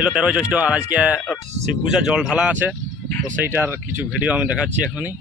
হলো তেরোই জ্যৈষ্ঠ, আর আজকে শিব পূজা জল ঢালা আছে। তো সেইটার কিছু ভিডিও আমি দেখাচ্ছি এখনই।